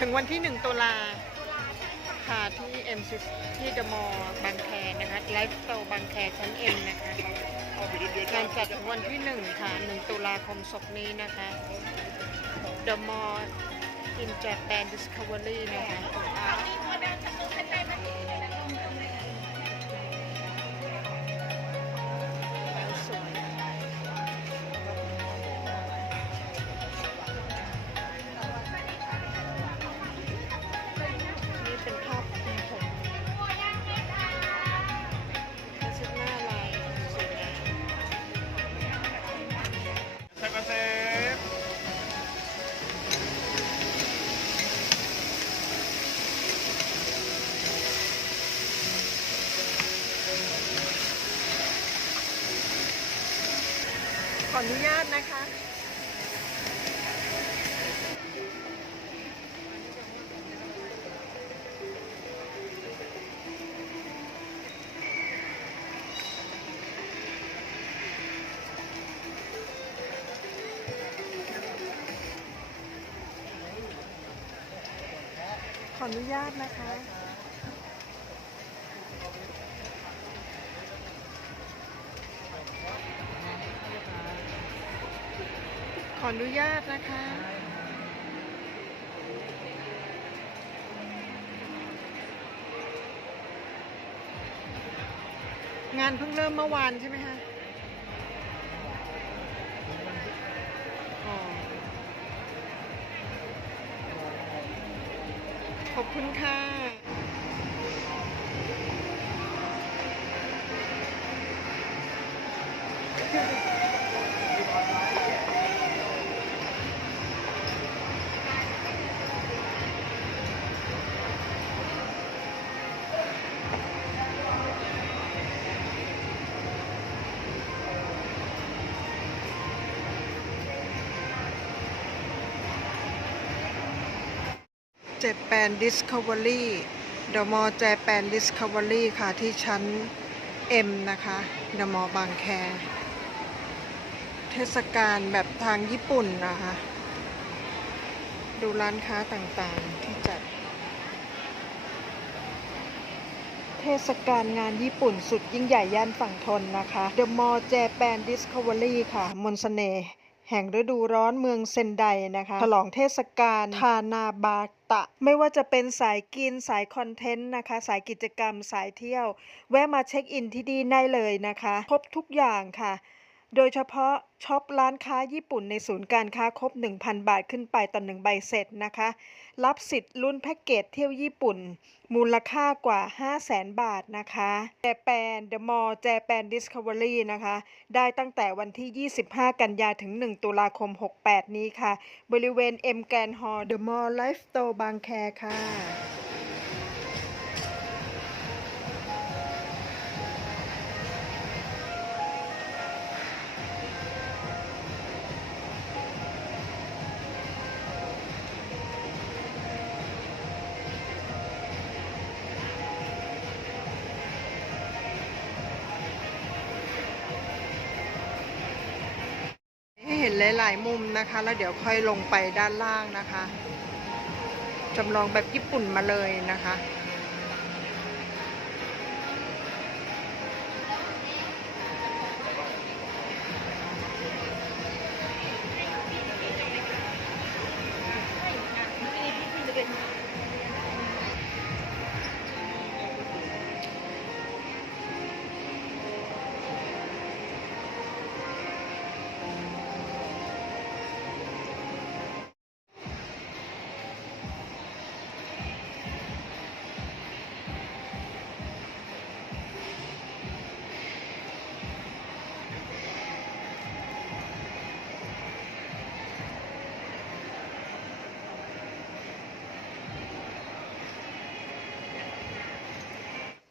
ถึงวันที่ 1 ตุลาค่ะที่เอ็มซีที่เดอะมอลล์บางแคนะคะไลฟ์สโตร์บางแคชั้นเอ็มนะคะงานจัดถึงวันที่ 1 ค่ะ 1 ตุลาคมศกนี้นะคะ The Mall in Japan Discovery นะคะ นนะคะ ขออนุญาตนะคะ นุญาตนะคะ งานเพิ่งเริ่มเมื่อวานใช่ไหมคะอขอบคุณค่ะเจ แปนดิสคัฟเวอรี่ดอะมอลล์เจแปนดิสคัฟเวอรี่ค่ะ ที่ชั้น M นะคะเดอะมอบางแค เทศกาลแบบทางญี่ปุ่นนะคะ ดูร้านค้าต่างๆที่จัด เทศกาลงานญี่ปุ่นสุดยิ่งใหญ่ย่านฝั่งทนนะคะ The Mall Japan Discovery ค่ะ มนสเสน่ห์ แห่งฤดูร้อนเมืองเซนไดนะคะฉลองเทศกาลทานาบาตะ ไม่ว่าจะเป็นสายกินสายคอนเทนต์นะคะ สายกิจกรรมสายเที่ยว แวะมาเช็คอินที่ดีได้เลยนะคะ ครบทุกอย่างค่ะ โดยเฉพาะช็อปร้านค้าญี่ปุ่นในศูนย์การค้าครบ 1,000 บาทขึ้นไปต่อหนึ่งใบเสร็จนะคะ รับสิทธิ์ลุ้นแพ็กเกจเที่ยวญี่ปุ่น มูลค่ากว่า 500,000 บาทนะคะแจแปนเดอะมอลล์แจแปนดิสคัฟเวอรี่นะคะ ได้ตั้งแต่วันที่ 25 กันยาถึง 1 ตุลาคม 68 นี้ค่ะ บริเวณ M แกนฮอลล์เดอะมอลล์ไลฟ์สโตร์บางแคค่ะ ห็นหลาย ๆ มุมนะคะ แล้วเดี๋ยวค่อยลงไปด้านล่างนะคะจำลองแบบญี่ปุ่นมาเลยนะคะ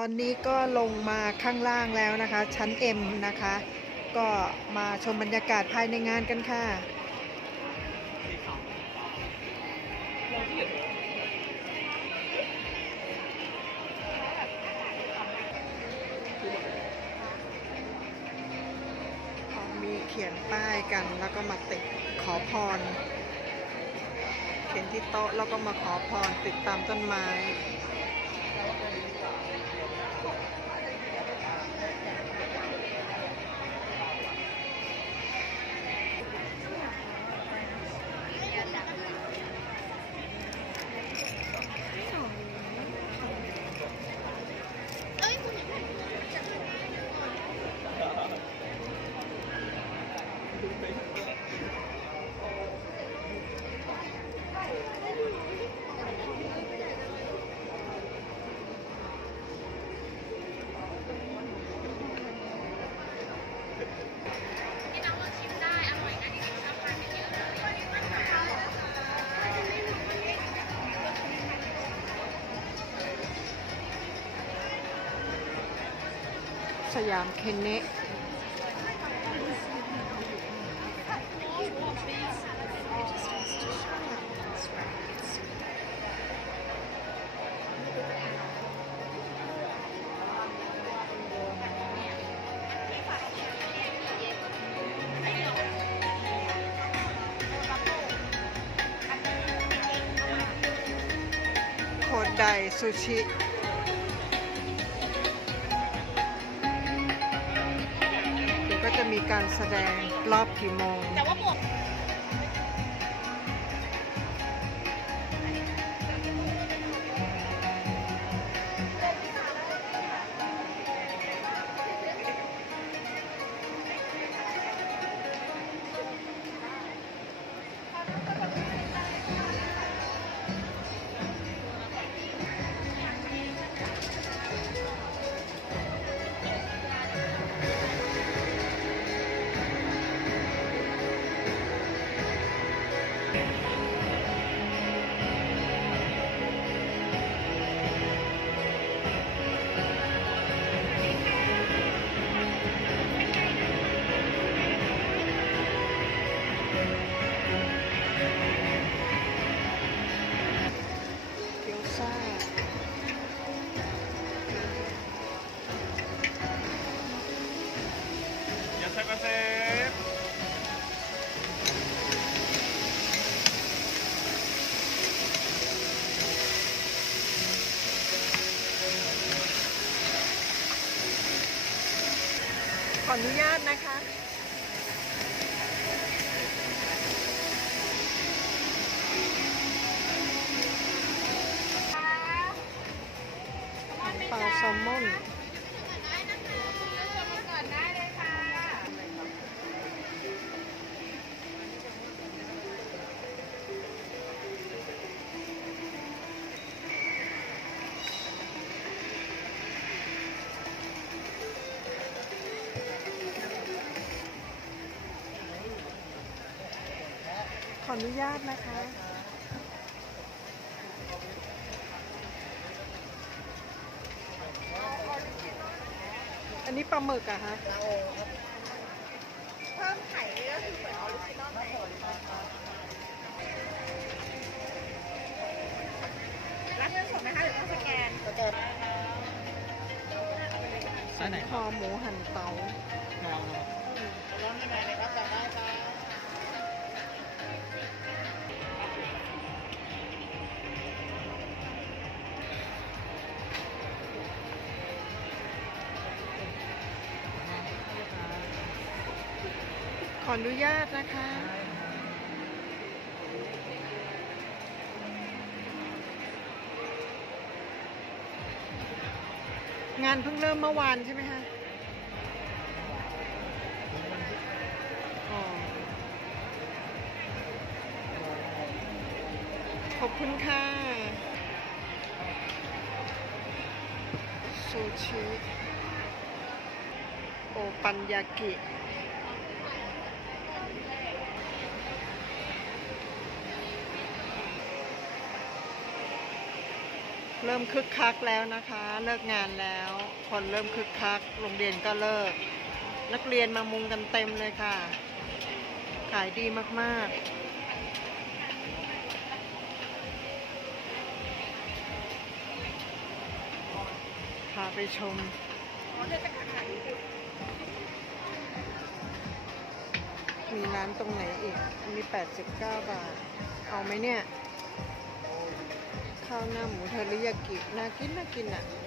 ตอนนี้ก็ลงมาข้างล่างแล้วนะคะ ชั้น M นะคะ ก็มาชมบรรยากาศภายในงานกันค่ะมีเขียนป้ายกันแล้วก็มาติดขอพร เขข็นที่โต๊ะแล้วก็มาขอพรติดตามต้นไม้ ยามเคนเนะโคดไดซูชิ ก็จะมีการแสดงรอบกี่โมงแต่ว่าหมวก ขออนุญาตนะคะ ปลาแซลมอน ออนุญาตนะคะ อันนี้ปลาหมึกอะฮะ ขออนุญาตนะคะงานเพิ่งเริ่มเมื่อวานใช่ไหมคะขอบคุณค่ะซูชิ โอปันยากิ เริ่มคึกคักแล้วนะคะ เลิกงานแล้ว คนเริ่มคึกคัก โรงเรียนก็เลิก นักเรียนมามุงกันเต็มเลยค่ะ ขายดีมากๆพาไปชม มีร้านตรงไหนอีก มี 89 บาท เอาไหมเนี่ย ข้าวหน้าหมูเทอริยากิน่ากินน่ากินอะค่ะ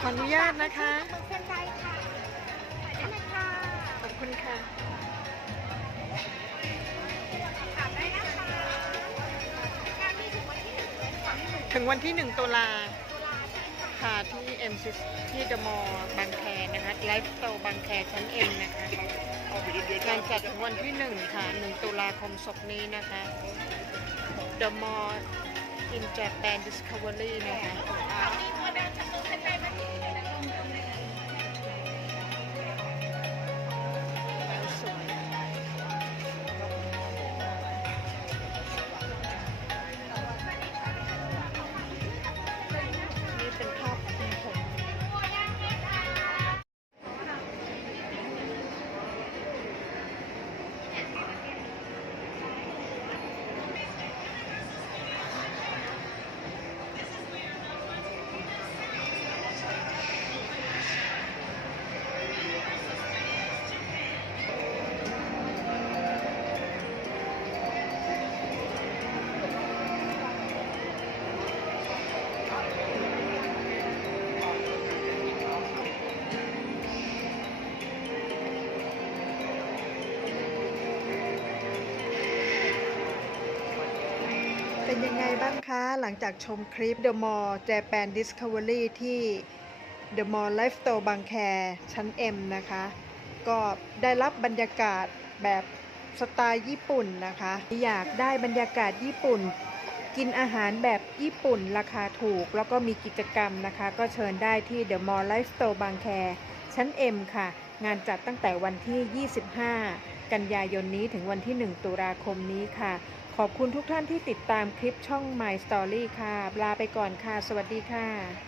ขออนุญาตนะคะขอบคุณค่ะถึงวันที่หนึ่งตุลาค่ะที่เอ็มซิที่เดมอบางแคนะคะไลฟ์โตบางแคชั้นเอ็มนะคะการจัดวันที่หนึ่งค่ะหนึ่งตุลาคมศกนี้นะคะเดมออินเจแปนดิสคัฟเวอรี่นะคะ เป็นยังไงบ้างคะ หลังจากชมคลิป The Mall Japan Discovery ที่ The Mall Life Store บางแคชั้น M นะคะ ก็ได้รับบรรยากาศแบบสไตล์ญี่ปุ่นนะคะ อยากได้บรรยากาศญี่ปุ่น กินอาหารแบบญี่ปุ่นราคาถูก แล้วก็มีกิจกรรมนะคะ ก็เชิญได้ที่ The Mall Life Store บางแคชั้น M ค่ะ งานจัดตั้งแต่วันที่ 25 กันยายนนี้ถึงวันที่ 1 ตุลาคมนี้ค่ะ ขอบคุณทุกท่านที่ติดตามคลิปช่อง My Story ค่ะ ลาไปก่อนค่ะ สวัสดีค่ะ